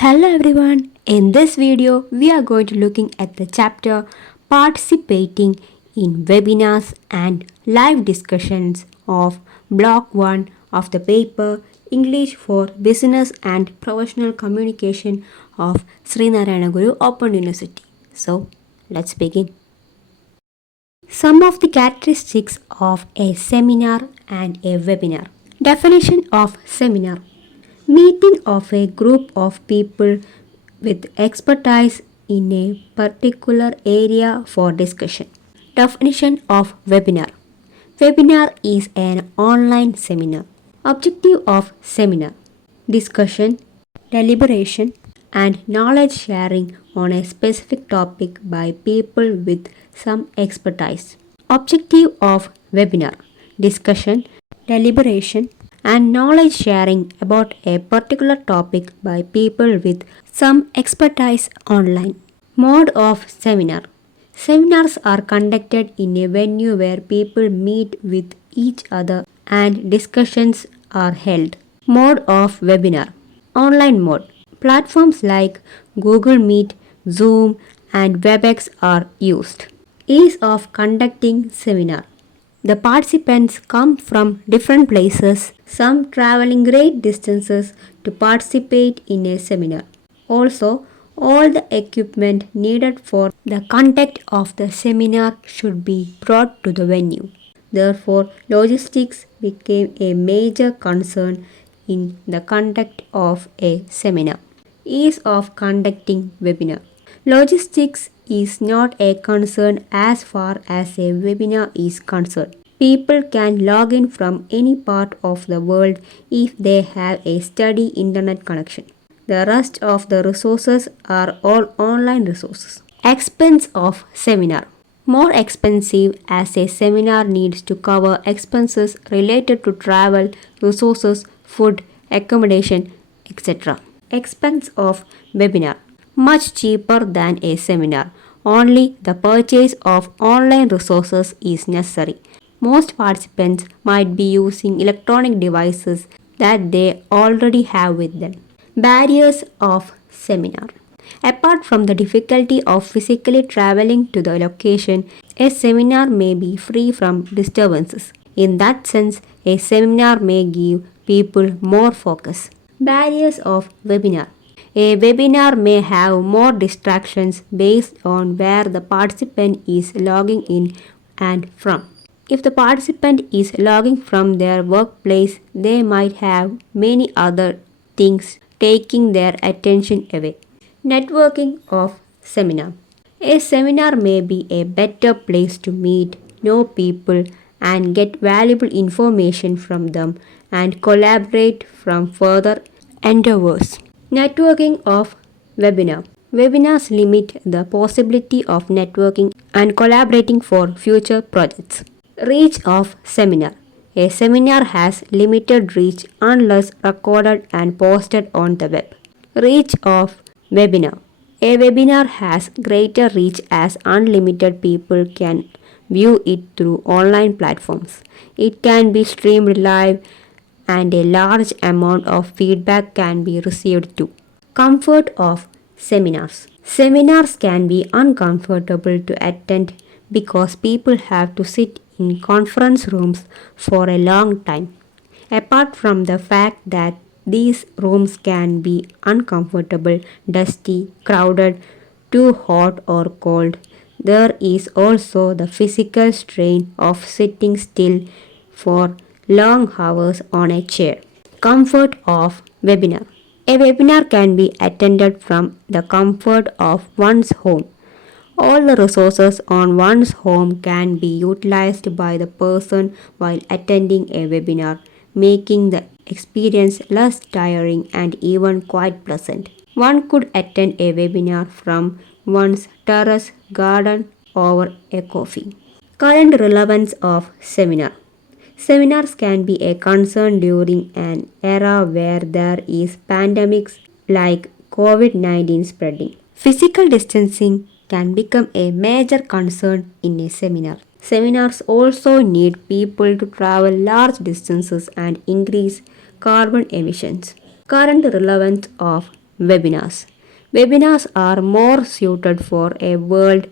Hello everyone. In this video, we are going to looking at the chapter participating in webinars and live discussions of block 1 of the paper English for Business and Professional Communication of Srinarayana Guru Open University. So, let's begin. Some of the characteristics of a seminar and a webinar. Definition of seminar: meeting of a group of people with expertise in a particular area for discussion. Definition of webinar: webinar is an online seminar. Objective of seminar: discussion, deliberation, and knowledge sharing on a specific topic by people with some expertise. Objective of webinar: discussion, deliberation, and knowledge sharing about a particular topic by people with some expertise online. Mode of seminar: seminars are conducted in a venue where people meet with each other and discussions are held. Mode of webinar: online mode. Platforms like Google Meet, Zoom, and WebEx are used. Ease of conducting seminar: the participants come from different places, some traveling great distances to participate in a seminar. Also, all the equipment needed for the conduct of the seminar should be brought to the venue. Therefore, logistics became a major concern in the conduct of a seminar. Ease of conducting webinar. Logistics is not a concern as far as a webinar is concerned. People can log in from any part of the world if they have a steady internet connection. The rest of the resources are all online resources. Expense of seminar: more expensive as a seminar needs to cover expenses related to travel, resources, food, accommodation, etc. Expense of webinar: much cheaper than a seminar. Only the purchase of online resources is necessary. Most participants might be using electronic devices that they already have with them. Barriers of seminar: apart from the difficulty of physically traveling to the location, a seminar may be free from disturbances. In that sense, a seminar may give people more focus. Barriers of webinar: a webinar may have more distractions based on where the participant is logging in and from. If the participant is logging from their workplace, they might have many other things taking their attention away. Networking of seminar: a seminar may be a better place to meet, know people, and get valuable information from them and collaborate from further endeavors. Networking of webinar: webinars limit the possibility of networking and collaborating for future projects. Reach of seminar: a seminar has limited reach unless recorded and posted on the web. Reach of webinar: a webinar has greater reach as unlimited people can view it through online platforms. It can be streamed live and a large amount of feedback can be received too. Comfort of seminars: seminars can be uncomfortable to attend because people have to sit in conference rooms for a long time. Apart from the fact that these rooms can be uncomfortable, dusty, crowded, too hot or cold, there is also the physical strain of sitting still for long hours on a chair. Comfort of webinar: a webinar can be attended from the comfort of one's home. All the resources on one's home can be utilized by the person while attending a webinar, making the experience less tiring and even quite pleasant. One could attend a webinar from one's terrace, garden, over a coffee. Current relevance of seminar: seminars can be a concern during an era where there is pandemics like COVID-19 spreading. Physical distancing can become a major concern in a seminar. Seminars also need people to travel large distances and increase carbon emissions. Current relevance of webinars. Webinars are more suited for a world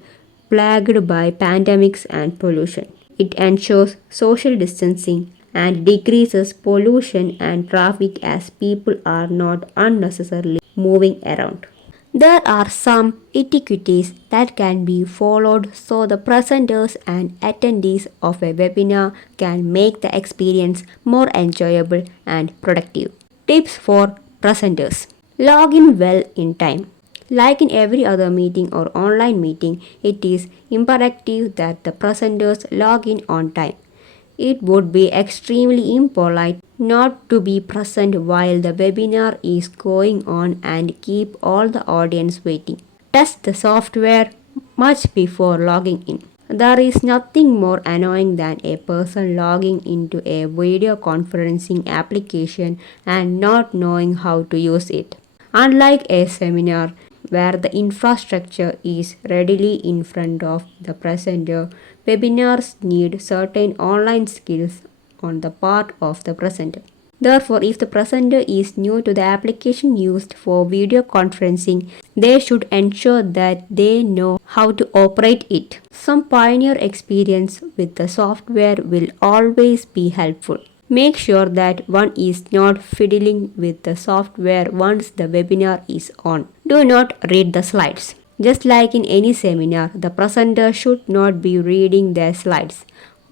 plagued by pandemics and pollution. It ensures social distancing and decreases pollution and traffic as people are not unnecessarily moving around. There are some etiquettes that can be followed so the presenters and attendees of a webinar can make the experience more enjoyable and productive. Tips for presenters: log in well in time. Like in every other meeting or online meeting, it is imperative that the presenters log in on time. It would be extremely impolite not to be present while the webinar is going on and keep all the audience waiting. Test the software much before logging in. There is nothing more annoying than a person logging into a video conferencing application and not knowing how to use it. Unlike a seminar where the infrastructure is readily in front of the presenter, webinars need certain online skills on the part of the presenter. Therefore, if the presenter is new to the application used for video conferencing, they should ensure that they know how to operate it. Some pioneer experience with the software will always be helpful. Make sure that one is not fiddling with the software once the webinar is on. Do not read the slides. Just like in any seminar, the presenter should not be reading their slides.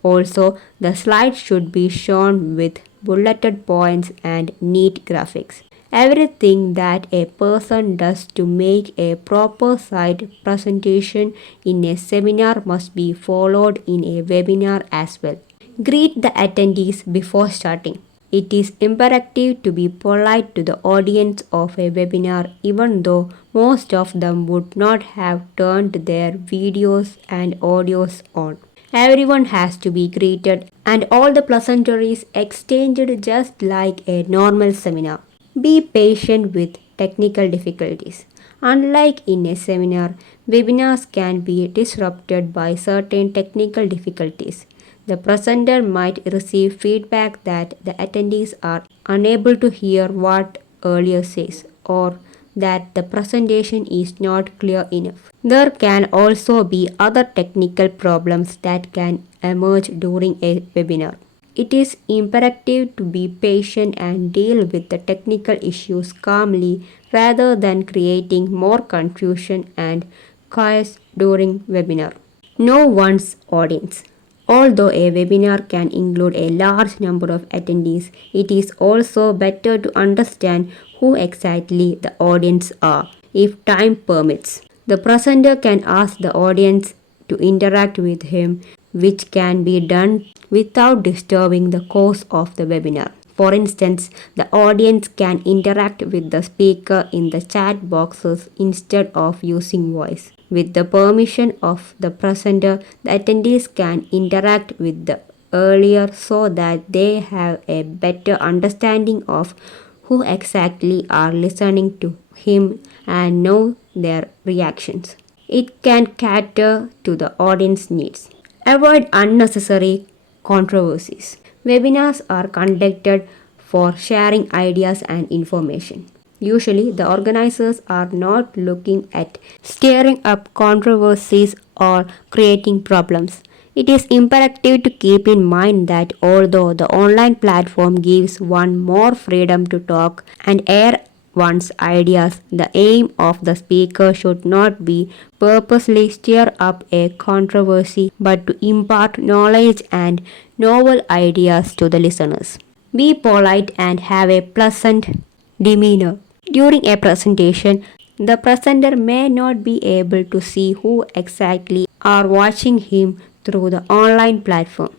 Also, the slides should be shown with bulleted points and neat graphics. Everything that a person does to make a proper slide presentation in a seminar must be followed in a webinar as well. Greet the attendees before starting. It is imperative to be polite to the audience of a webinar, even though most of them would not have turned their videos and audios on. Everyone has to be greeted and all the pleasantries exchanged just like a normal seminar. Be patient with technical difficulties. Unlike in a seminar, webinars can be disrupted by certain technical difficulties. The presenter might receive feedback that the attendees are unable to hear what earlier says or that the presentation is not clear enough. There can also be other technical problems that can emerge during a webinar. It is imperative to be patient and deal with the technical issues calmly rather than creating more confusion and chaos during webinar. Know one's audience. Although a webinar can include a large number of attendees, it is also better to understand who exactly the audience are, if time permits. The presenter can ask the audience to interact with him, which can be done without disturbing the course of the webinar. For instance, the audience can interact with the speaker in the chat boxes instead of using voice. With the permission of the presenter, the attendees can interact with the earlier so that they have a better understanding of who exactly are listening to him and know their reactions. It can cater to the audience needs. Avoid unnecessary controversies. Webinars are conducted for sharing ideas and information. Usually, the organizers are not looking at stirring up controversies or creating problems. It is imperative to keep in mind that although the online platform gives one more freedom to talk and air one's ideas, the aim of the speaker should not be purposely stir up a controversy but to impart knowledge and novel ideas to the listeners. Be polite and have a pleasant demeanor. During a presentation, the presenter may not be able to see who exactly are watching him through the online platform.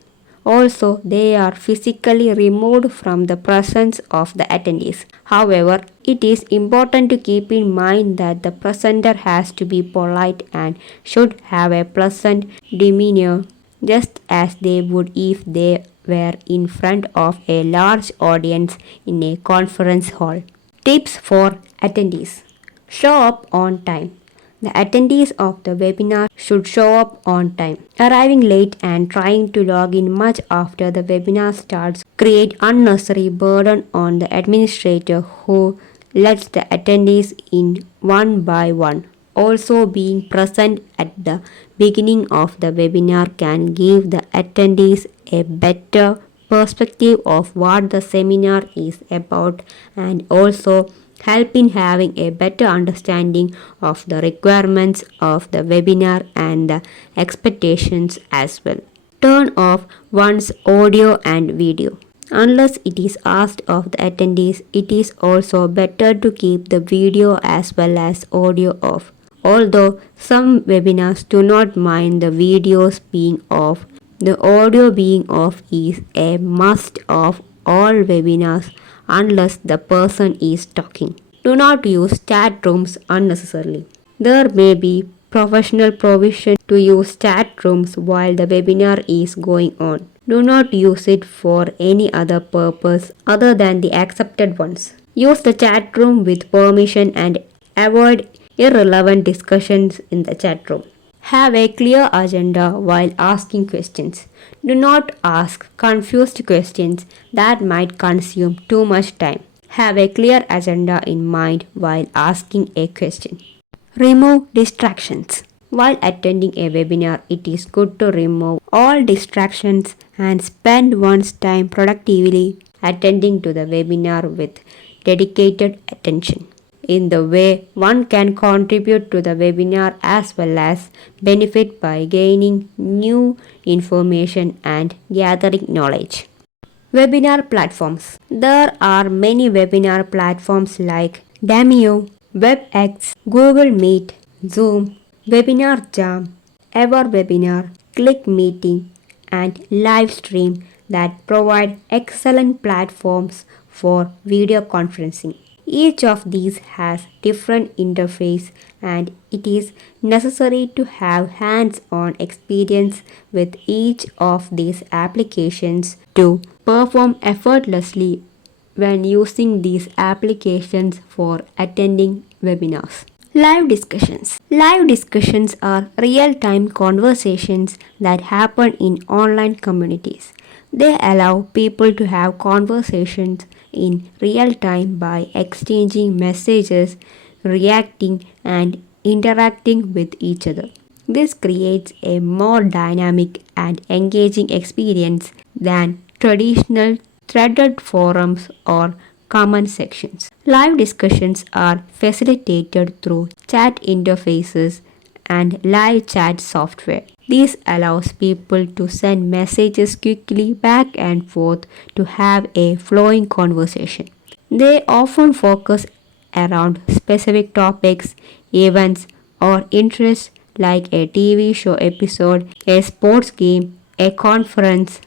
Also, they are physically removed from the presence of the attendees. However, it is important to keep in mind that the presenter has to be polite and should have a pleasant demeanor just as they would if they were in front of a large audience in a conference hall. Tips for attendees: show up on time. The attendees of the webinar should show up on time. Arriving late and trying to log in much after the webinar starts create unnecessary burden on the administrator who lets the attendees in one by one. Also, being present at the beginning of the webinar can give the attendees a better perspective of what the seminar is about and also help in having a better understanding of the requirements of the webinar and the expectations as well. Turn off one's audio and video. Unless it is asked of the attendees, it is also better to keep the video as well as audio off. Although some webinars do not mind the videos being off, the audio being off is a must of all webinars unless the person is talking. Do not use chat rooms unnecessarily. There may be professional provision to use chat rooms while the webinar is going on. Do not use it for any other purpose other than the accepted ones. Use the chat room with permission and avoid irrelevant discussions in the chat room. Have a clear agenda while asking questions. Do not ask confused questions that might consume too much time. Have a clear agenda in mind while asking a question. Remove distractions. While attending a webinar, it is good to remove all distractions and spend one's time productively attending to the webinar with dedicated attention. In the way, one can contribute to the webinar as well as benefit by gaining new information and gathering knowledge. Webinar platforms. There are many webinar platforms like Damio, WebEx, Google Meet, Zoom, Webinar Jam, EverWebinar, Click Meeting, and Livestream that provide excellent platforms for video conferencing. Each of these has different interface and it is necessary to have hands-on experience with each of these applications to perform effortlessly when using these applications for attending webinars. Live discussions. Live discussions are real time conversations that happen in online communities. They allow people to have conversations in real time by exchanging messages, reacting, and interacting with each other. This creates a more dynamic and engaging experience than traditional threaded forums or comment sections. Live discussions are facilitated through chat interfaces and live chat software. This allows people to send messages quickly back and forth to have a flowing conversation. They often focus around specific topics, events, or interests like a TV show episode, a sports game, a conference,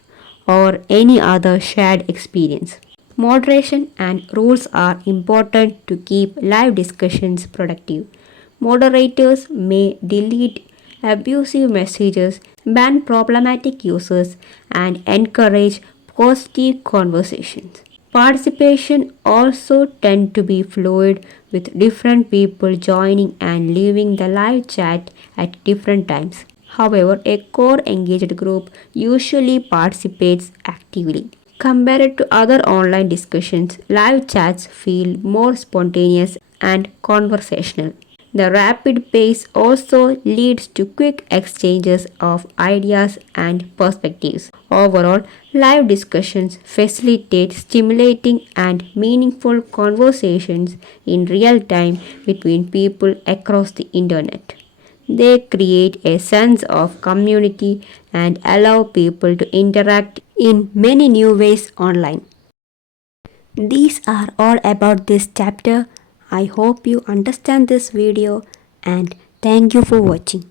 or any other shared experience. Moderation and rules are important to keep live discussions productive. Moderators may delete abusive messages, ban problematic users, and encourage positive conversations. Participation also tend to be fluid with different people joining and leaving the live chat at different times. However, a core engaged group usually participates actively. Compared to other online discussions, live chats feel more spontaneous and conversational. The rapid pace also leads to quick exchanges of ideas and perspectives. Overall, live discussions facilitate stimulating and meaningful conversations in real time between people across the internet. They create a sense of community and allow people to interact in many new ways online. These are all about this chapter. I hope you understand this video and thank you for watching.